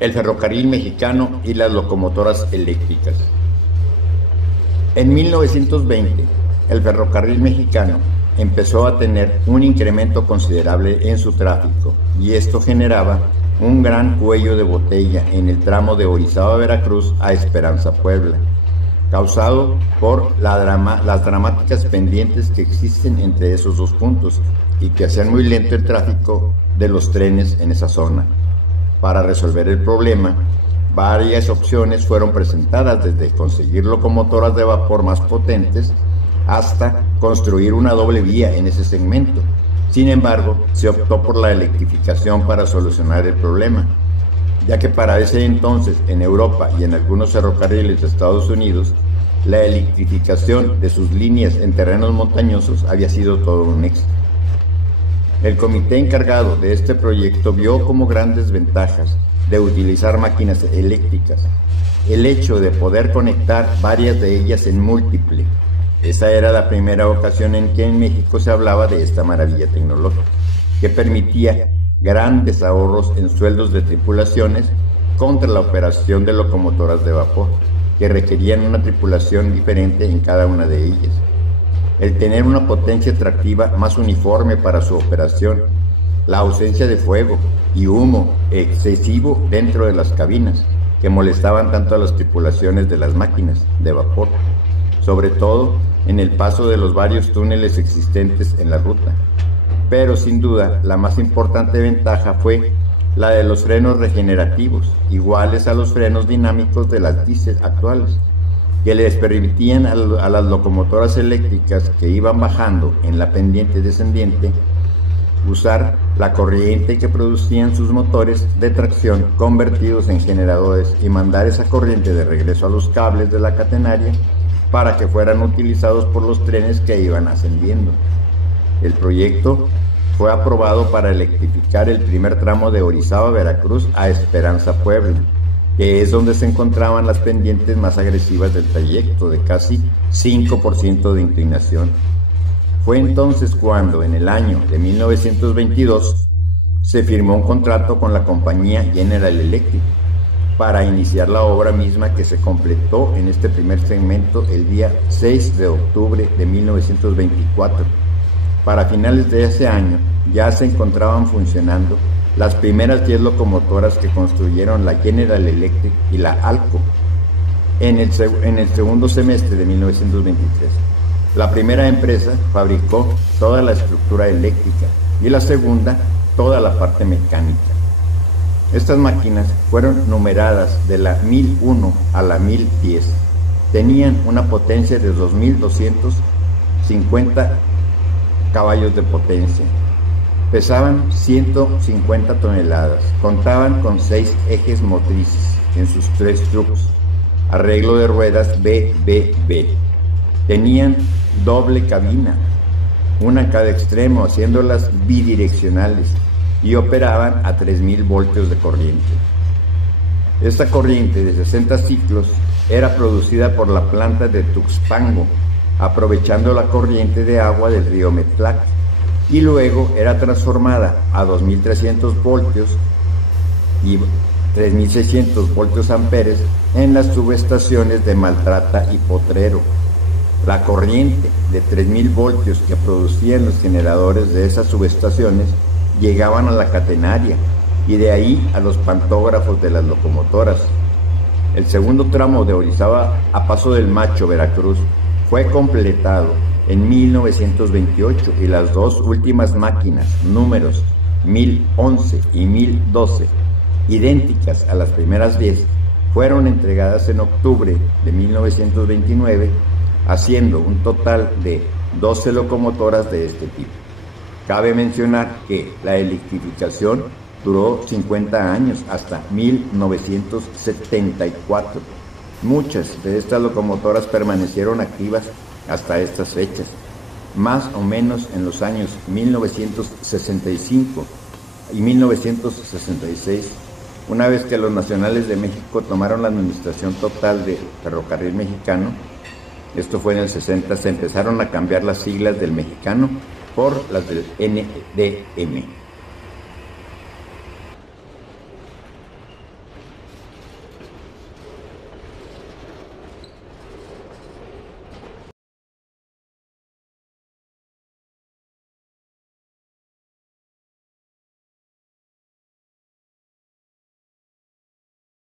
el ferrocarril mexicano y las locomotoras eléctricas. En 1920, el ferrocarril mexicano empezó a tener un incremento considerable en su tráfico y esto generaba un gran cuello de botella en el tramo de Orizaba, Veracruz a Esperanza, Puebla, causado por las dramáticas pendientes que existen entre esos dos puntos y que hacían muy lento el tráfico de los trenes en esa zona. Para resolver el problema, varias opciones fueron presentadas, desde conseguir locomotoras de vapor más potentes hasta construir una doble vía en ese segmento. Sin embargo, se optó por la electrificación para solucionar el problema, ya que para ese entonces en Europa y en algunos ferrocarriles de Estados Unidos, la electrificación de sus líneas en terrenos montañosos había sido todo un éxito. El comité encargado de este proyecto vio como grandes ventajas de utilizar máquinas eléctricas el hecho de poder conectar varias de ellas en múltiple. Esa era la primera ocasión en que en México se hablaba de esta maravilla tecnológica, que permitía grandes ahorros en sueldos de tripulaciones contra la operación de locomotoras de vapor, que requerían una tripulación diferente en cada una de ellas. El tener una potencia atractiva más uniforme para su operación, la ausencia de fuego y humo excesivo dentro de las cabinas, que molestaban tanto a las tripulaciones de las máquinas de vapor, sobre todo en el paso de los varios túneles existentes en la ruta. Pero sin duda, la más importante ventaja fue la de los frenos regenerativos, iguales a los frenos dinámicos de las diésel actuales, que les permitían a las locomotoras eléctricas que iban bajando en la pendiente descendiente usar la corriente que producían sus motores de tracción convertidos en generadores y mandar esa corriente de regreso a los cables de la catenaria para que fueran utilizados por los trenes que iban ascendiendo. El proyecto fue aprobado para electrificar el primer tramo de Orizaba, Veracruz a Esperanza, Puebla, que es donde se encontraban las pendientes más agresivas del trayecto, de casi 5% de inclinación. Fue entonces cuando, en el año de 1922, se firmó un contrato con la compañía General Electric para iniciar la obra misma, que se completó en este primer segmento el día 6 de octubre de 1924. Para finales de ese año ya se encontraban funcionando las primeras 10 locomotoras que construyeron la General Electric y la Alco en el segundo semestre de 1923. La primera empresa fabricó toda la estructura eléctrica y la segunda toda la parte mecánica. Estas máquinas fueron numeradas de la 1001 a la 1010. Tenían una potencia de 2.250 caballos de potencia. Pesaban 150 toneladas. Contaban con 6 ejes motrices en sus 3 trucks. Arreglo de ruedas BBB. Tenían doble cabina, una en cada extremo, haciéndolas bidireccionales, y operaban a 3.000 voltios de corriente. Esta corriente de 60 ciclos era producida por la planta de Tuxpango, aprovechando la corriente de agua del río Metlac, y luego era transformada a 2.300 voltios y 3.600 voltios amperes en las subestaciones de Maltrata y Potrero. La corriente de 3.000 voltios que producían los generadores de esas subestaciones llegaban a la catenaria y de ahí a los pantógrafos de las locomotoras. El segundo tramo de Orizaba a Paso del Macho, Veracruz, fue completado en 1928 y las dos últimas máquinas, números 1011 y 1012, idénticas a las primeras 10, fueron entregadas en octubre de 1929, haciendo un total de 12 locomotoras de este tipo. Cabe mencionar que la electrificación duró 50 años, hasta 1974. Muchas de estas locomotoras permanecieron activas hasta estas fechas, más o menos en los años 1965 y 1966, una vez que los nacionales de México tomaron la administración total del ferrocarril mexicano. Esto fue en el 60, se empezaron a cambiar las siglas del mexicano por las del NDM.